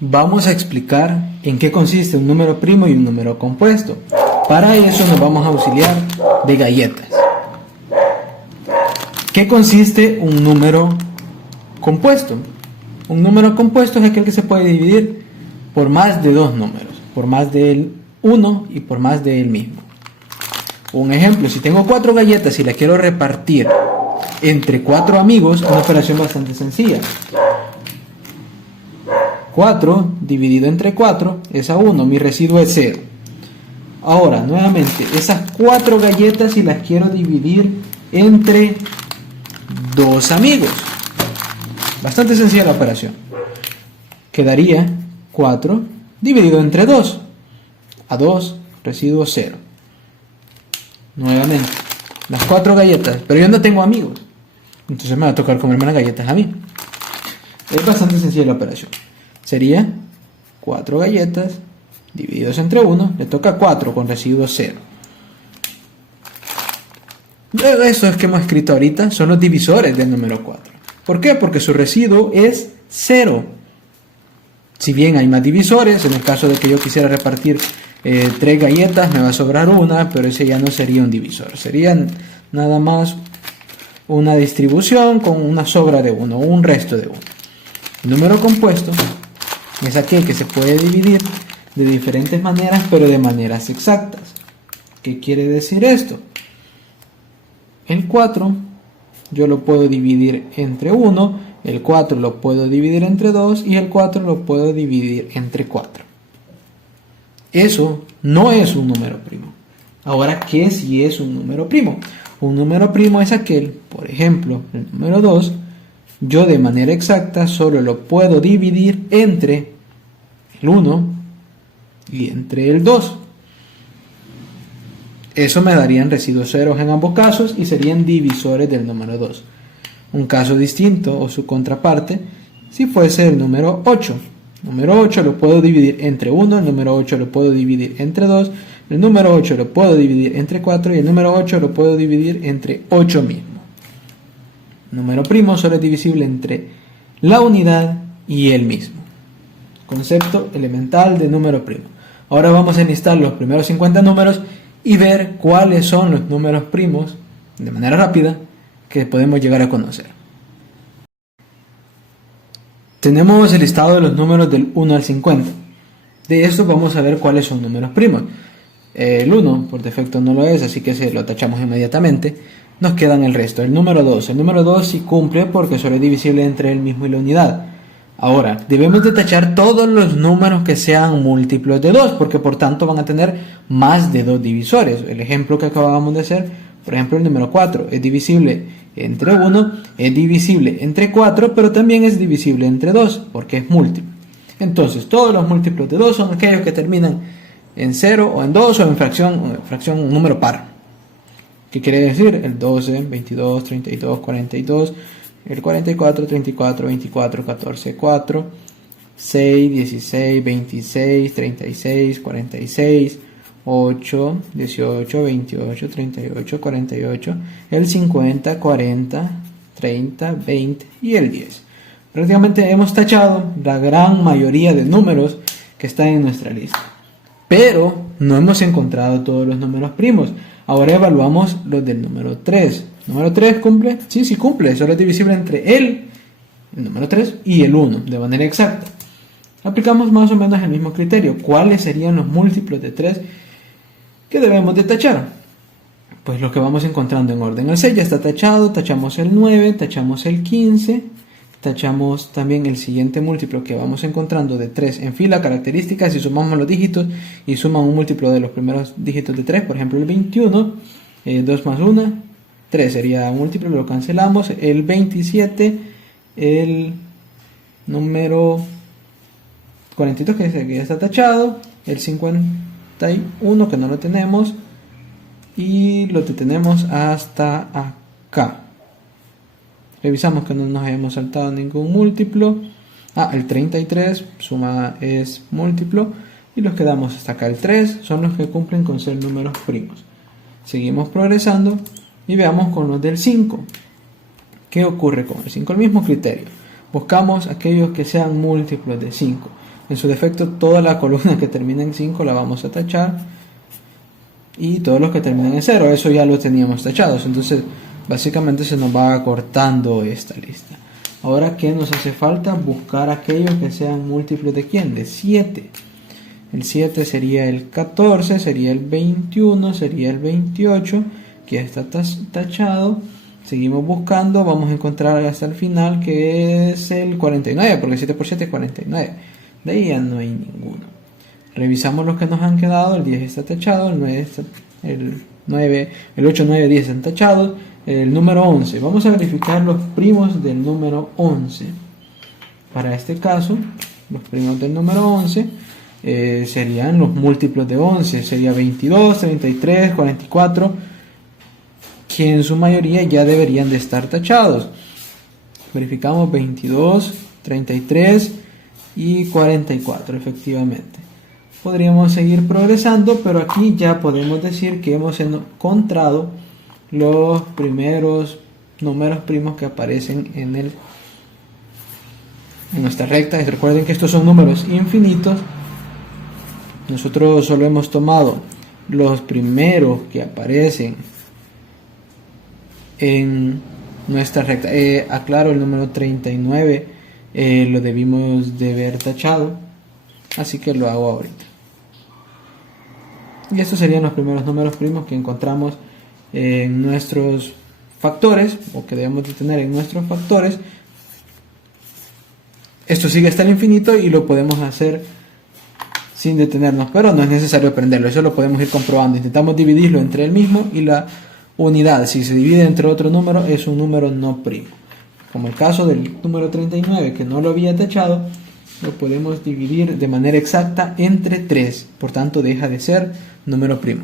Vamos a explicar en qué consiste un número primo y un número compuesto. Para eso nos vamos a auxiliar de galletas. ¿Qué consiste un número compuesto? Un número compuesto es aquel que se puede dividir por más de dos números, por más del uno y por más de él mismo. Un ejemplo, si tengo 4 galletas y las quiero repartir entre 4 amigos, es una operación bastante sencilla. 4 dividido entre 4 es a 1, mi residuo es 0. Ahora, nuevamente, esas 4 galletas si las quiero dividir entre 2 amigos. Bastante sencilla la operación. Quedaría 4 dividido entre 2. A 2, residuo 0. Nuevamente, las 4 galletas, pero yo no tengo amigos. Entonces me va a tocar comerme las galletas a mí. Es bastante sencilla la operación. Sería 4 galletas divididos entre 1, le toca 4 con residuo 0. Esos que hemos escrito ahorita son los divisores del número 4. ¿Por qué? Porque su residuo es 0. Si bien hay más divisores, en el caso de que yo quisiera repartir 3 galletas, me va a sobrar una, pero ese ya no sería un divisor. Sería nada más una distribución con una sobra de 1 o un resto de 1. El número compuesto es aquel que se puede dividir de diferentes maneras, pero de maneras exactas. ¿Qué quiere decir esto? El 4 yo lo puedo dividir entre 1, el 4 lo puedo dividir entre 2 y el 4 lo puedo dividir entre 4. Eso no es un número primo. Ahora, ¿qué si es un número primo? Un número primo es aquel, por ejemplo, el número 2, yo de manera exacta solo lo puedo dividir entre el 1 y entre el 2. Eso me darían residuos ceros en ambos casos y serían divisores del número 2. Un caso distinto o su contraparte si fuese el número 8. El número 8 lo puedo dividir entre 1, el número 8 lo puedo dividir entre 2, el número 8 lo puedo dividir entre 4 y el número 8 lo puedo dividir entre 8 mismo. El número primo solo es divisible entre la unidad y el mismo. Concepto elemental de número primo. Ahora vamos a enlistar los primeros 50 números y ver cuáles son los números primos, de manera rápida, que podemos llegar a conocer. Tenemos el listado de los números del 1 al 50. De estos vamos a ver cuáles son números primos. El 1 por defecto no lo es, así que se lo tachamos inmediatamente. Nos quedan el resto. El número 2. El número 2 sí cumple porque solo es divisible entre él mismo y la unidad. Ahora, debemos de tachar todos los números que sean múltiplos de 2, porque por tanto van a tener más de 2 divisores. El ejemplo que acabamos de hacer, por ejemplo, el número 4 es divisible entre 1, es divisible entre 4, pero también es divisible entre 2, porque es múltiplo. Entonces, todos los múltiplos de 2 son aquellos que terminan en 0 o en 2 o en fracción un número par. ¿Qué quiere decir? El 12, 22, 32, 42... el 44, 34, 24, 14, 4, 6, 16, 26, 36, 46, 8, 18, 28, 38, 48, el 50, 40, 30, 20 y el 10. Prácticamente hemos tachado la gran mayoría de números que están en nuestra lista. Pero no hemos encontrado todos los números primos. Ahora evaluamos los del número 3. ¿El número 3 cumple? Sí cumple. Solo es divisible entre el número 3 y el 1, de manera exacta. Aplicamos más o menos el mismo criterio. ¿Cuáles serían los múltiplos de 3 que debemos de tachar? Pues lo que vamos encontrando en orden. El 6 ya está tachado, tachamos el 9, tachamos el 15, tachamos también el siguiente múltiplo que vamos encontrando de 3 en fila, características, si sumamos los dígitos y suman un múltiplo de los primeros dígitos de 3, por ejemplo el 21, 2 más 1, 3 sería un múltiplo, lo cancelamos, el 27, el número 42 que ya está tachado, el 51 que no lo tenemos y lo tenemos hasta acá. Revisamos que no nos hayamos saltado ningún múltiplo. El 33 suma es múltiplo y los quedamos hasta acá. El 3 son los que cumplen con ser números primos. Seguimos progresando y veamos con los del 5. ¿Qué ocurre con el 5? El mismo criterio. Buscamos aquellos que sean múltiplos de 5. En su defecto, toda la columna que termina en 5 la vamos a tachar, y todos los que terminan en 0, eso ya lo teníamos tachados. Entonces básicamente se nos va acortando esta lista. Ahora, ¿qué nos hace falta? Buscar aquellos que sean múltiplos de ¿quién? De 7. El 7 sería el 14, sería el 21, sería el 28, que ya está tachado. Seguimos buscando, vamos a encontrar hasta el final que es el 49, porque 7 por 7 es 49. De ahí ya no hay ninguno. Revisamos los que nos han quedado. El 10 está tachado, el 9 está, el 8, 9, 10 están tachados. El número 11, vamos a verificar los primos del número 11. Para este caso, los primos del número 11 serían los múltiplos de 11, sería 22, 33, 44, que en su mayoría ya deberían de estar tachados. Verificamos 22, 33 y 44, efectivamente. Podríamos seguir progresando, pero aquí ya podemos decir que hemos encontrado los primeros números primos que aparecen en nuestra recta. Recuerden que estos son números infinitos. Nosotros solo hemos tomado los primeros que aparecen en nuestra recta. Aclaro, el número 39 lo debimos de haber tachado, así que lo hago ahorita. Y estos serían los primeros números primos que encontramos en nuestros factores, o que debemos de tener en nuestros factores. Esto sigue hasta el infinito y lo podemos hacer sin detenernos, pero no es necesario aprenderlo, eso lo podemos ir comprobando. Intentamos dividirlo entre el mismo y la unidad. Si se divide entre otro número, es un número no primo. Como el caso del número 39, que no lo había tachado, lo podemos dividir de manera exacta entre 3, por tanto deja de ser número primo.